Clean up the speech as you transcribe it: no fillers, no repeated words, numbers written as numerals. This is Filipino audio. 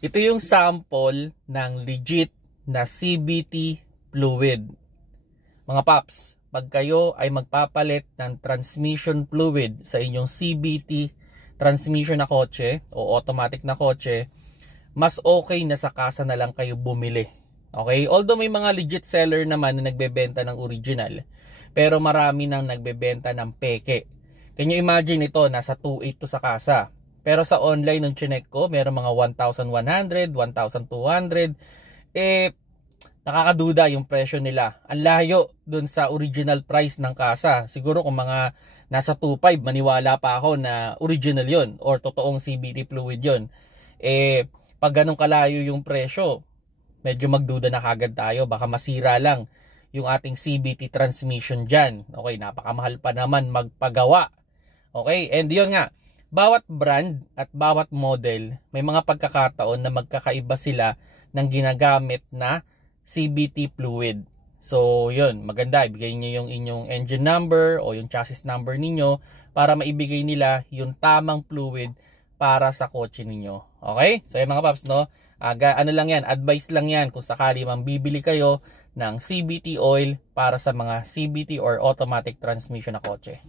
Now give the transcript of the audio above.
Ito yung sample ng legit na CVT fluid. Mga paps, pag kayo ay magpapalit ng transmission fluid sa inyong CVT transmission na kotse o automatic na kotse, mas okay na sa kasa na lang kayo bumili. Okay? Although may mga legit seller naman na nagbebenta ng original, pero marami nang nagbebenta ng peke. Can you imagine ito, nasa 2.8 to sa kasa. Pero sa online nung chinek ko, meron mga 1,100, 1,200. Nakakaduda yung presyo nila. Ang layo dun sa original price ng kasa. Siguro kung mga nasa 2.5, maniwala pa ako na original yon or totoong CVT fluid yon. Pag ganun kalayo yung presyo, medyo magduda na kagad tayo. Baka masira lang yung ating CVT transmission dyan. Okay, napakamahal pa naman magpagawa. Okay, and yun nga, bawat brand at bawat model, may mga pagkakataon na magkakaiba sila ng ginagamit na CVT fluid. So, yun, maganda. Ibigay nyo yung inyong engine number o yung chassis number ninyo para maibigay nila yung tamang fluid para sa kotse ninyo. Okay? So, yung mga paps, no? Ano lang yan, advice lang yan kung sakali mang bibili kayo ng CVT oil para sa mga CVT or automatic transmission na kotse.